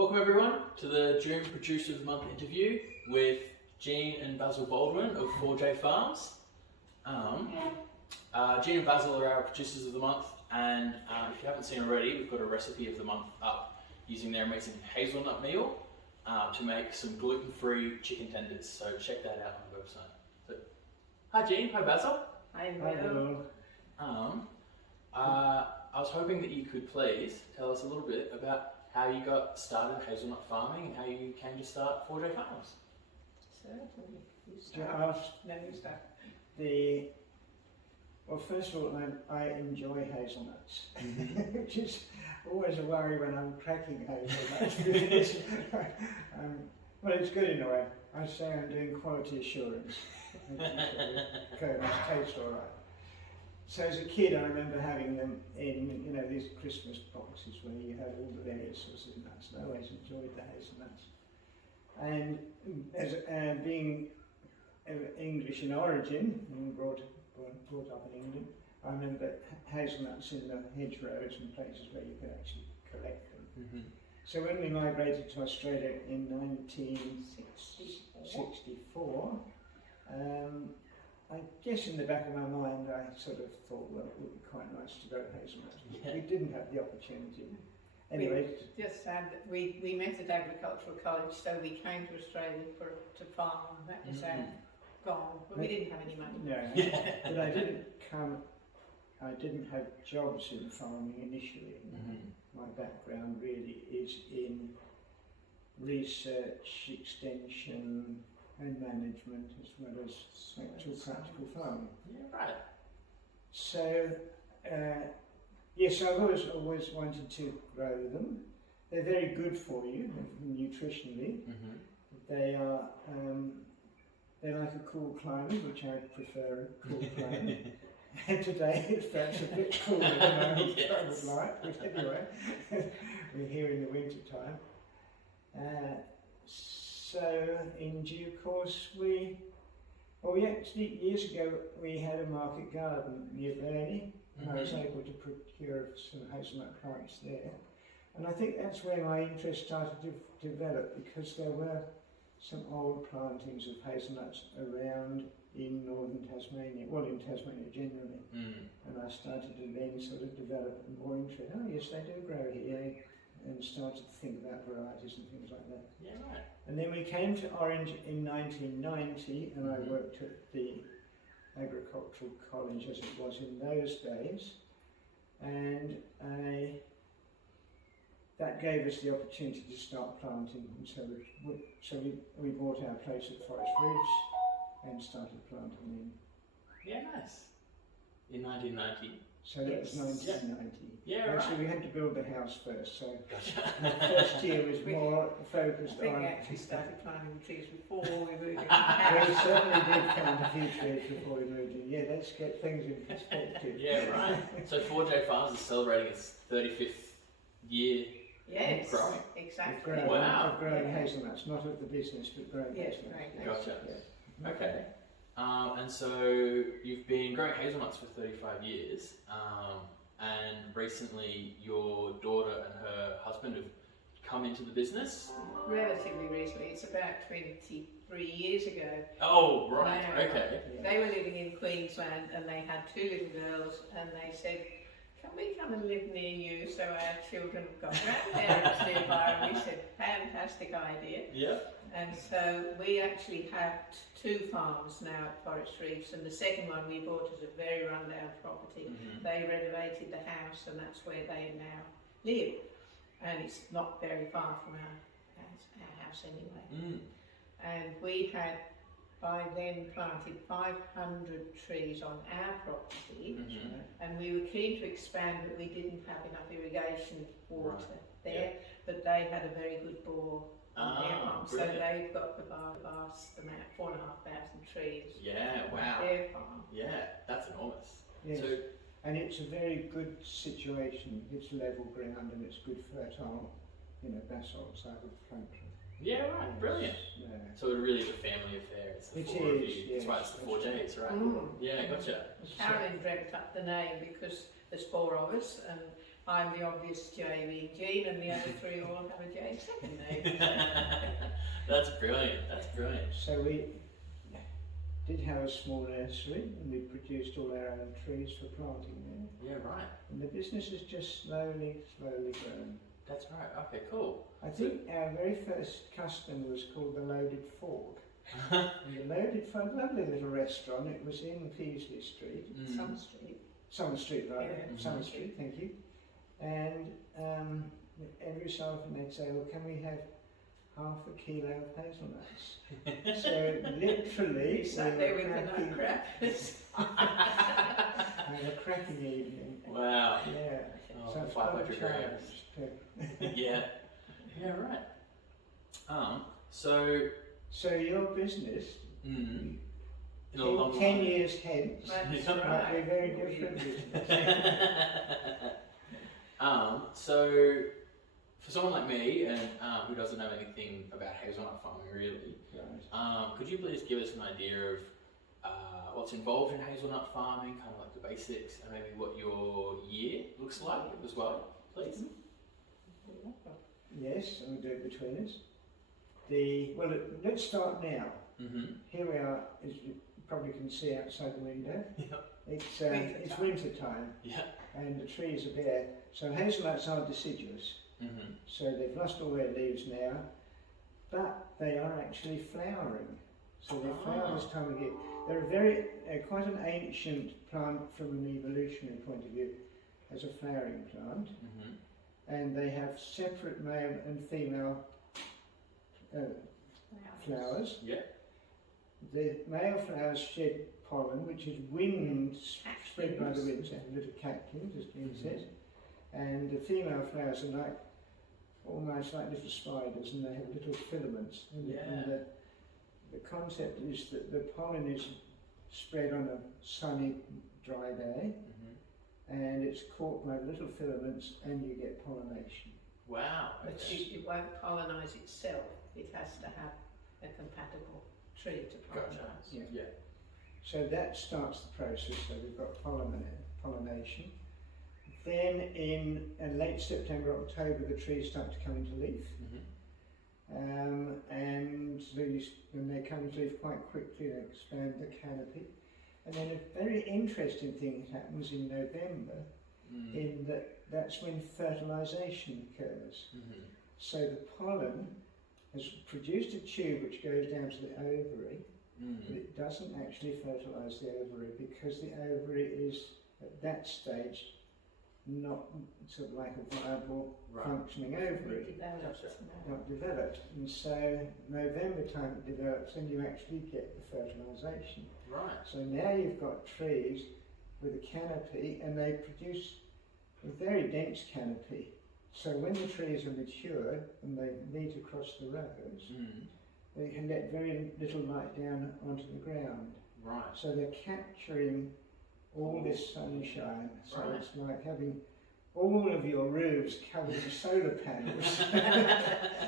Welcome everyone to the June Producer of the Month interview with Jean and Basil Baldwin of Fourjay Farms. Jean and Basil are our producers of the month, and if you haven't seen already, we've got a recipe of the month up using their amazing hazelnut meal to make some gluten-free chicken tenders. So check that out on the website. So, hi Jean, hi Basil. Hi Will. I was hoping that you could please tell us a little bit about how you got started hazelnut farming and how you came to start Fourjay Farms. Certainly. You start. start. No, you start. Well, first of all, I enjoy hazelnuts, Mm-hmm. which is always a worry when I'm cracking hazelnuts. Because, well, it's good in a way. I say I'm doing quality assurance. Okay, must taste all right. So as a kid, I remember having them in, these Christmas boxes where you had all the various sorts of nuts, and I always enjoyed the hazelnuts. And as being English in origin, and brought up in England, I remember hazelnuts in the hedgerows and places where you could actually collect them. Mm-hmm. So when we migrated to Australia in 1964, I guess in the back of my mind I sort of thought, well, it would be quite nice to grow hazelnuts. Yeah. We didn't have the opportunity. Anyway. We just had, we met at agricultural college, so we came to Australia to farm. That was our goal, but we didn't have any money. No, but I didn't have jobs in farming initially. Mm-hmm. My background really is in research, extension and management, as well as actual practical farming. Yeah, right. So, yes, I've always wanted to grow them. They're very good for you nutritionally. Mm-hmm. They are they're like a cool climate, which I prefer a cool climate. And today it's perhaps a bit cooler than I would like, but anyway, we're here in the winter time. So in due course we actually, years ago we had a market garden near Burnley, and I was able to procure some hazelnut plants there. And I think that's where my interest started to develop, because there were some old plantings of hazelnuts around in northern Tasmania, well in Tasmania generally. And I started to then sort of develop more interest. Oh yes, they do grow here, and started to think about varieties and things like that. Yeah, right. And then we came to Orange in 1990, and I worked at the agricultural college as it was in those days, and that gave us the opportunity to start planting. And so we bought our place at Forest Ridge and started planting in. Yeah, nice. In 1990. So that was 1990. Yeah, actually, right. we had to build the house first, so Gotcha. the first year was more focused I think on. we actually started planting the trees before we moved into the We house. certainly did plant a few trees before we moved in. Yeah, let's get things in perspective. Yeah, right. So Fourjay Farms is celebrating its 35th year Yes, of growing. exactly. Wow. Of growing hazelnuts, not of the business, but growing Yes, hazelnuts. right. Gotcha. Yeah. Okay. And so you've been growing hazelnuts for 35 years, and recently your daughter and her husband have come into the business. Relatively recently, it's about 23 years ago. Oh, right. Wow. Okay. They were living in Queensland and they had two little girls, and they said, can we come and live near you so our children have got grandparents nearby? And we said, fantastic idea. Yeah. And so we actually have two farms now at Forest Reefs, and the second one we bought as a very rundown property. Mm-hmm. They renovated the house and that's where they now live. And it's not very far from our house anyway. And we had by then planted 500 trees on our property, and we were keen to expand, but we didn't have enough irrigation water there, but they had a very good bore on their farm, so they've got the vast amount, 4,500 trees. Yeah, wow. On their farm. Yeah, that's enormous. Yes. So, And it's a very good situation. It's level ground and it's good fertile, basalt side of the country. yeah, right. Yes. Brilliant. Yeah. So it really is a family affair. It's the It four of is, you. yes. That's why it's the Fourjays, right? Mm. Yeah, gotcha. Carolyn dreamt up the name because there's four of us, and I'm the obvious J being Jean, and the other three all have a J second name. That's brilliant. That's brilliant. So we did have a small nursery, and we produced all our own trees for planting there. Yeah, right. And the business has just slowly grown. That's right. Okay, cool. I think our very first customer was called the Loaded Fork. And the Loaded Fork, lovely little restaurant. It was in Peasley Street. Some street. Summer Street, right? Yeah. Summer Street, thank you. And every so often they'd say, well, can we have half a kilo of hazelnuts? So literally, You sat there with the nutcrackers. had a cracking evening. Wow. Yeah. Oh, So it's 500 quite a grams. challenge too. Yeah. Yeah, right. So. So your business, In a long 10 run. years hence, That's might right. be very different business. So, for someone like me and who doesn't know anything about hazelnut farming really, Right. could you please give us an idea of what's involved in hazelnut farming, kind of like the basics, and maybe what your year looks like as well, please? Yes, and we'll do it between us. Let's start now. Mm-hmm. Here we are, as you probably can see outside the window. Yep. It's winter time, Yeah. and the trees are bare. So hazelnuts are deciduous, Mm-hmm. so they've lost all their leaves now, but they are actually flowering. So they flower this time of year. They're quite an ancient plant from an evolutionary point of view, as a flowering plant, Mm-hmm. and they have separate male and female flowers. Yeah. The male flowers shed pollen, which is wind spread by the wind, so little catkins, as Dean says. And the female flowers are almost like little spiders, and they have little filaments. And the concept is that the pollen is spread on a sunny, dry day, and it's caught by little filaments, and you get pollination. Wow. But it won't pollinise itself. It has to have a compatible tree to pollinise. Gotcha. Yeah. So that starts the process. So we've got pollination. Then in late September, October, the trees start to come into leaf. And when they come into leaf quite quickly, they expand the canopy. And then a very interesting thing happens in November, in that's when fertilisation occurs. So the pollen has produced a tube which goes down to the ovary, but it doesn't actually fertilise the ovary because the ovary is at that stage not sort of like a viable functioning ovary, not developed. And so November time it develops and you actually get the fertilisation. Right. So now you've got trees with a canopy and they produce a very dense canopy. So when the trees are mature and they meet across the rows, they can let very little light down onto the ground. Right. So they're capturing all this sunshine. So it's like having all of your roofs covered in solar panels,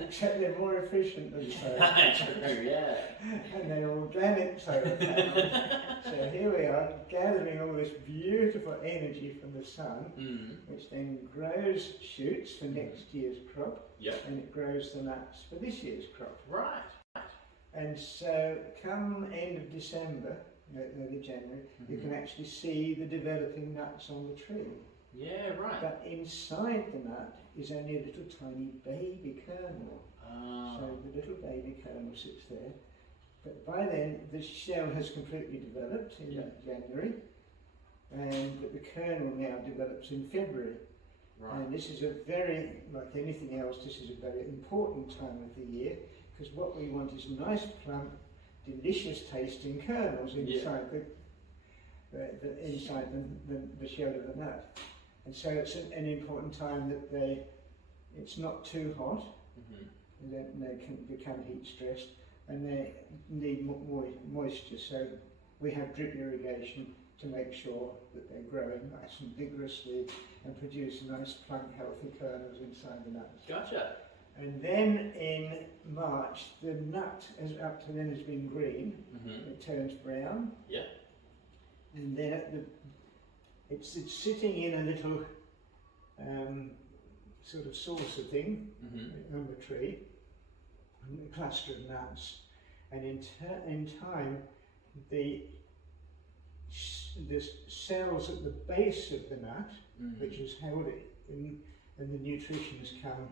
except they're more efficient than solar panels. True, yeah. And they're organic solar panels. So here we are gathering all this beautiful energy from the sun, which then grows shoots for next year's crop, and it grows the nuts for this year's crop. Right. And so come end of December, early January, you can actually see the developing nuts on the tree. Yeah, right. But inside the nut is only a little tiny baby kernel. So the little baby kernel sits there. But by then the shell has completely developed in January, but the kernel now develops in February. Right. And this is a very, like anything else, this is a very important time of the year, because what we want is nice, plump, delicious tasting kernels inside the shell of the nut. And so it's an important time that it's not too hot, they can become heat stressed, and they need moisture. So we have drip irrigation to make sure that they're growing nice and vigorously and produce nice, plump, healthy kernels inside the nuts. Gotcha. And then in March, the nut up to then has been green. It turns brown. Yeah. And then it's sitting in a little sort of saucer thing Mm-hmm. on the tree, and a cluster of nuts, and in time the cells at the base of the nut, Mm-hmm. which has held it in, and the nutrition has come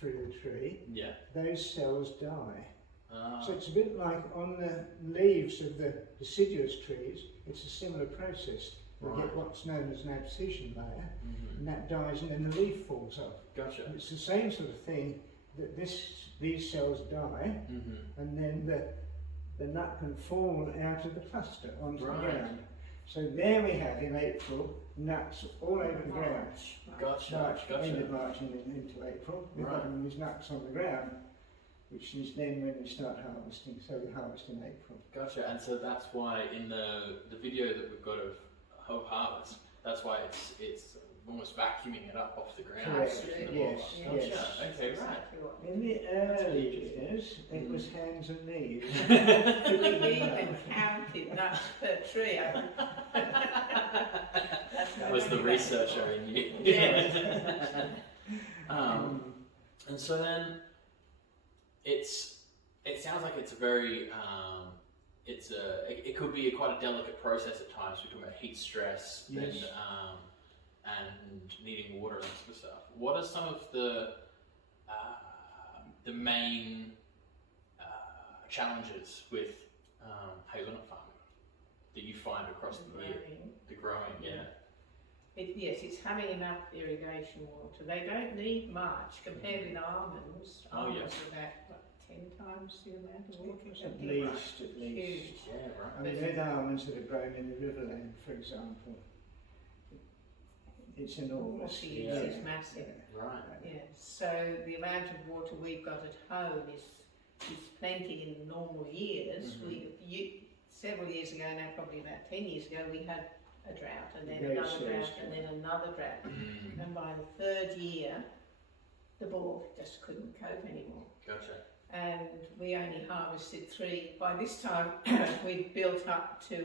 through the tree, Yeah. those cells die. Ah. So it's a bit like on the leaves of the deciduous trees, it's a similar process. We Right. get what's known as an abscission layer, Mhm. and that dies and then the leaf falls off. Gotcha. And it's the same sort of thing, that these cells die, Mm-hmm. and then the nut can fall out of the cluster onto Right. the ground. So there we have in April nuts all over the ground. Gotcha. March, end of Gotcha. March and then into April. We've Right. got all these nuts on the ground, which is then when we start harvesting. So we harvest in April. Gotcha. And so that's why in the video that we've got of harvest, that's why it's almost vacuuming it up off the ground. Correct. in the Yes, bottom. yes. Gotcha. Okay. Right. Exactly what In the That's early really interesting. years, it was hands and knees. we even counted nuts per tree. That was the researcher in you. Yes. And so then it sounds like it's a very it could be quite a delicate process at times. We're talking about heat stress Yes. and needing water and that sort of stuff. What are some of the main challenges with hazelnut farming that you find across the year? The growing, yeah. Yes, it's having enough irrigation water. They don't need much compared with almonds. Oh, yeah. Almonds are about what, 10 times the amount of water. or At something. least. Huge. Yeah, right. I mean, with almonds that are grown in the Riverland, for example, it's enormous. 40 years is massive. Right. Yeah. So the amount of water we've got at home is plenty in normal years. Mhm. Several years ago now, probably about 10 years ago, we had a drought and then Very another serious drought and then another drought. Mm. And by the third year, the bog just couldn't cope anymore. Gotcha. And we only harvested 3. By this time, we'd built up to,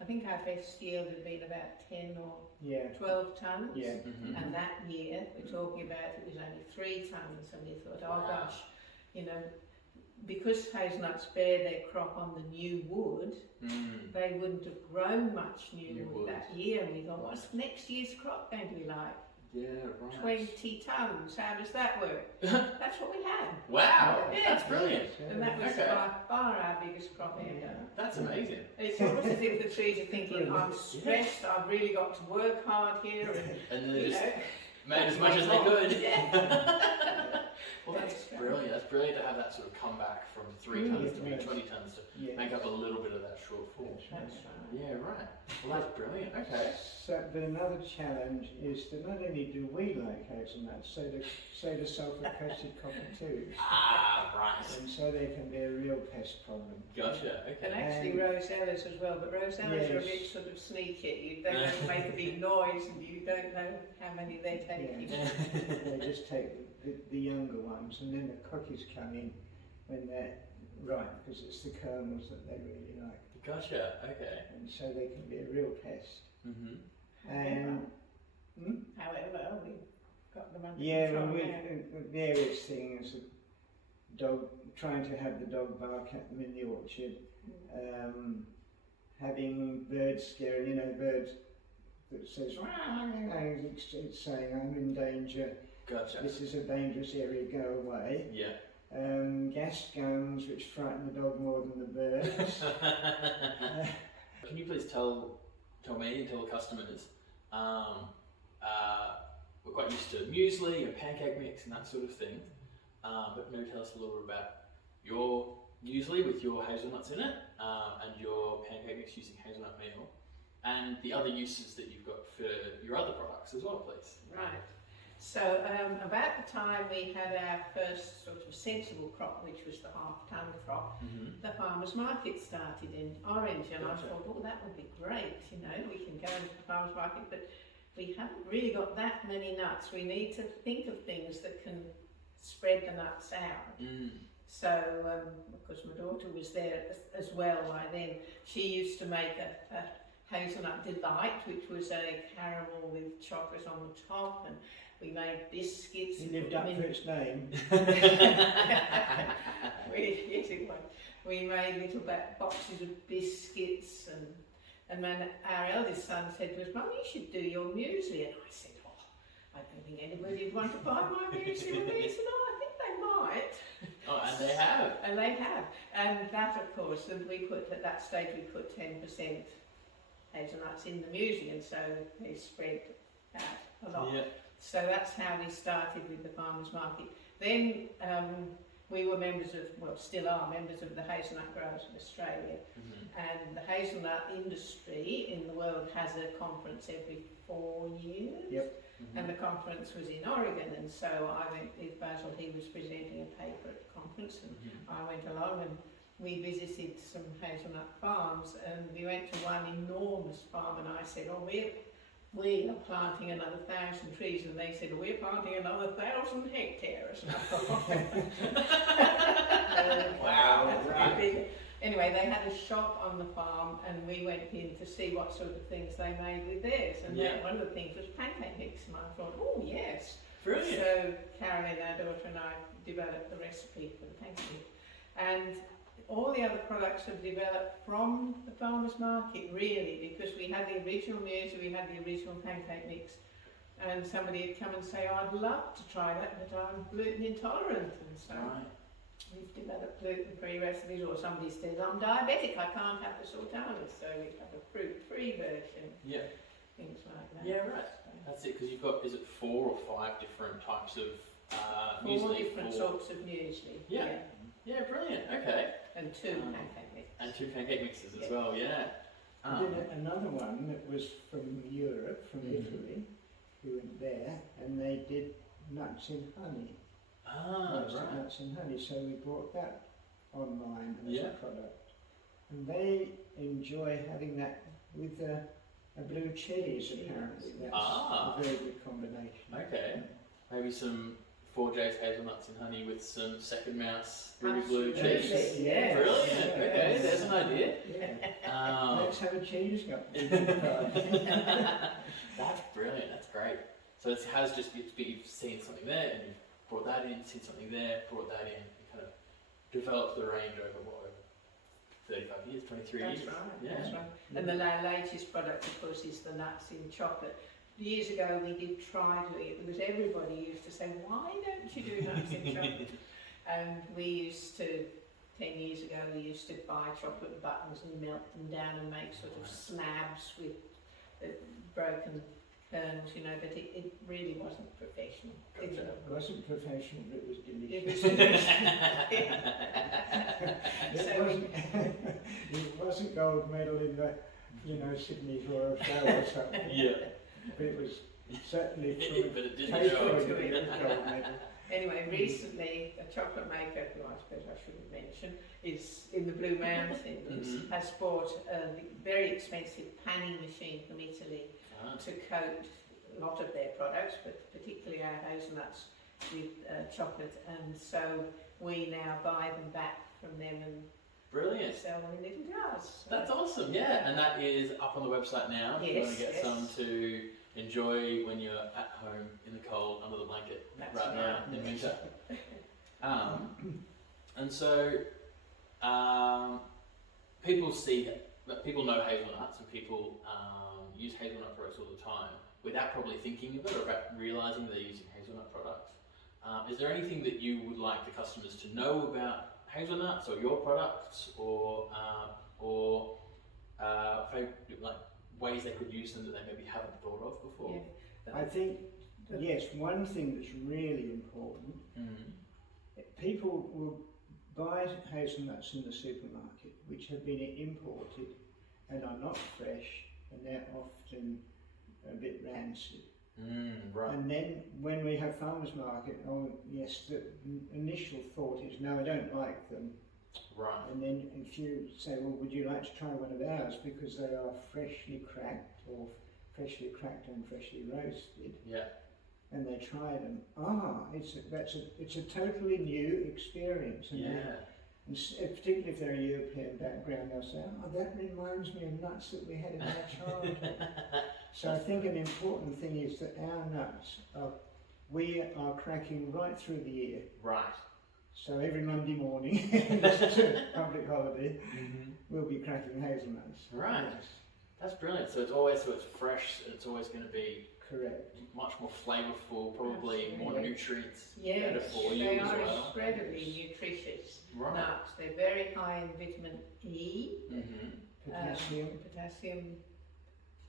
I think our best yield had been about 10 or Yeah. 12 tonnes. Yeah. Mm-hmm. And that year, we're talking about, it was only 3 tonnes, and we thought, oh Wow. gosh, you know, because hazelnuts bear their crop on the new wood, Mm. they wouldn't have grown much new New wood wood. that year. And we thought, what's next year's crop going to be like? Yeah, right. 20 tonnes, how does that work? That's what we had. Wow, Yeah. that's brilliant. And that was Okay. by far our biggest crop ever. That's amazing. It's almost as if the trees are thinking, I'm stressed, I've really got to work hard here. And then And, they you just know, made as much as they could. Yeah. Well, that's brilliant. That's brilliant to have that sort of comeback from 3 Mm, tons to being yes. 20 tons to Yeah. make up a little bit of that shortfall. That's That's right. right. Yeah, right. Well, that's brilliant. Okay. So, but another challenge is that not only do we like hazelnuts, so does sulphur-coated cockatoos. Ah, right. And so they can be a real pest problem. Gotcha. And Okay. actually rosellas as well, but rosellas are a bit Yes. sort of sneaky. They don't make a big noise and you don't know how many they're taking. They just take the younger ones, and then the cookies come in when they're ripe, because it's the kernels that they really like. Gotcha. Okay. And so they can be a real pest. Mm-hmm. However, we've got them under Yeah, well, control with now. various things, trying to have the dog bark at them in the orchard, having birds scaring, birds that says, it's saying I'm in danger, Gotcha. this is a dangerous area, go away. Yeah. Gas guns which frighten the dog more than the birds. Can you please tell me and tell the customers, we're quite used to muesli and pancake mix and that sort of thing, but maybe tell us a little bit about your muesli with your hazelnuts in it, and your pancake mix using hazelnut meal, and the other uses that you've got for your other products as well, please. Right. So about the time we had our first sort of sensible crop, which was the half-ton crop, Mm-hmm. the farmers market started in Orange, and Gotcha. I thought, oh, that would be great, we can go into the farmers market, but we haven't really got that many nuts. We need to think of things that can spread the nuts out. Mm. So, of course, my daughter was there as well by then. She used to make a Hazelnut Delight, which was a caramel with chocolate on the top, and we made biscuits. It lived up to its name. Yes, it was. We made little boxes of biscuits, and then our eldest son said to us, "Mum, you should do your muesli." And I said, "Oh, I don't think anybody would want to buy my muesli with me." He said, "Oh, I think they might." Oh, and they have. And they have. And that, of course, and we put, at that stage, we put 10% hazelnuts in the muesli, and so they spread out a lot. Yeah. So that's how we started with the farmers market. Then we were members of, well, still are members of the Hazelnut Growers of Australia, and the hazelnut industry in the world has a conference every 4 years. Yep. And the conference was in Oregon, and so I went with Basil. He was presenting a paper at the conference, and I went along, and we visited some hazelnut farms, and we went to one enormous farm, and I said, "Oh, we are planting another 1,000 trees," and they said, "We're planting another 1,000 hectares." Wow. That's pretty big. Anyway, they had a shop on the farm, and we went in to see what sort of things they made with theirs. And then one of the things was pancake mix, and I thought, "Oh yes." Brilliant. So Carolyn, our daughter, and I developed the recipe for the pancake mix. And all the other products have developed from the farmers market, really, because we had the original muesli, we had the original pancake mix, and somebody had come and say, "Oh, I'd love to try that, but I'm gluten intolerant," and so we've developed gluten-free recipes, or somebody says, "I'm diabetic, I can't have the sultanas," so we have a fruit-free version, things like that. Yeah, right. That's it, because you've got, is it 4 or 5 different types of muesli? 4 different sorts of muesli. Yeah, brilliant. Okay. And 2 pancake mixes. And 2 pancake mixes as well. Yeah. I did another one that was from Europe, from Italy. We went there, and they did nuts in honey. Nuts in honey. So we bought that online as a product, and they enjoy having that with a blue cheese. Apparently, that's a very good combination. Okay. Maybe some Fourjay's hazelnuts and honey with some Second Mouse ruby blue cheese. Yeah. Brilliant. Okay, there's an idea. Let's have a cheese go. That's brilliant. That's great. So it has just, you've seen something there, and you've brought that in, seen something there, brought that in, and kind of developed the range over 35 years, 23 years. That's right. Yeah. That's right. And the latest product, of course, is the nuts in chocolate. Years ago, we did try doing it because everybody used to say, "Why don't you do nuts in chocolate?" And we used to, 10 years ago, we used to buy chocolate buttons and melt them down and make sort of slabs with the broken kernels, you know, but it really wasn't professional. Gotcha. It wasn't professional, but it was delicious. It was delicious. It wasn't gold medal in the, Sydney's Royal Show or something. But it was certainly but it did the taste job. of it was gold medal. Anyway, recently a chocolate maker, who I suppose I shouldn't mention, is in the Blue Mountains, has bought a very expensive panning machine from Italy to coat a lot of their products, but particularly our hazelnuts with chocolate, and so we now buy them back from them and Brilliant. sell them in little jars. So That's awesome, yeah. And that is up on the website now if you want to get some to enjoy when you're at home in the cold under the blanket now in winter. And so people know hazelnuts, and people use hazelnut products all the time without probably thinking of it or about realising they're using hazelnut products. Is there anything that you would like the customers to know about hazelnuts or your products, or like ways they could use them that they maybe haven't thought of before? Yeah. I think, yes, one thing that's really important, people will buy hazelnuts in the supermarket which have been imported and are not fresh, and they're often a bit rancid. Right. And then when we have farmers market, oh yes, the initial thought is, no, I don't like them. Right. And then if you say, well, would you like to try one of ours, because they are freshly cracked or freshly cracked and freshly roasted. Yeah. And they try them. It's a totally new experience. And And particularly if they're a European background, they'll say, oh, that reminds me of nuts that we had in our childhood. So I think an important thing is that our nuts, we are cracking right through the year. Right. So every Monday morning, it's a public holiday, we'll be cracking hazelnuts. Right. Yes. That's brilliant. So it's fresh. It's always going to be Correct. much more flavourful, probably more Absolutely. nutrients, Yes, better for you they as are well. incredibly nutritious Right. nuts. They're very high in vitamin E, Potassium potassium,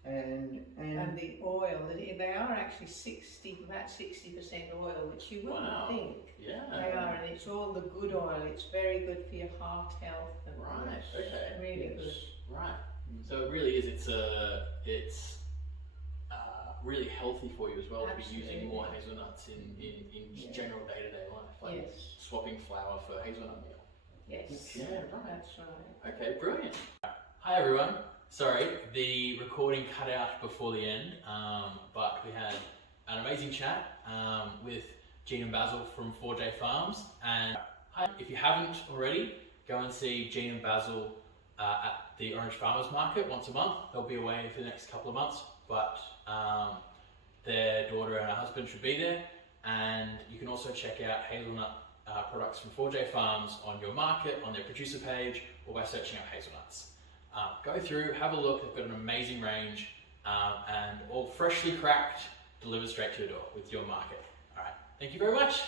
and and the oil. They are actually about 60% oil, which you wouldn't Wow. think. Yeah. They are, and it's all the good oil. It's very good for your heart health. And Right. Okay. really good. Right. So it really is. It's really healthy for you as well to be using more hazelnuts in general day-to-day life, like Yes. swapping flour for hazelnut meal. Yes. Yeah. Right. That's right. Okay. Brilliant. Hi everyone. Sorry, the recording cut out before the end, but we had an amazing chat with Jean and Basil from Fourjay Farms. And if you haven't already, go and see Jean and Basil at the Orange Farmers Market once a month. They'll be away for the next couple of months, but their daughter and her husband should be there. And you can also check out hazelnut products from Fourjay Farms on YourMarket, on their producer page, or by searching up hazelnuts. Go through, have a look. They've got an amazing range, and all freshly cracked, delivered straight to your door with YourMarket. All right, thank you very much.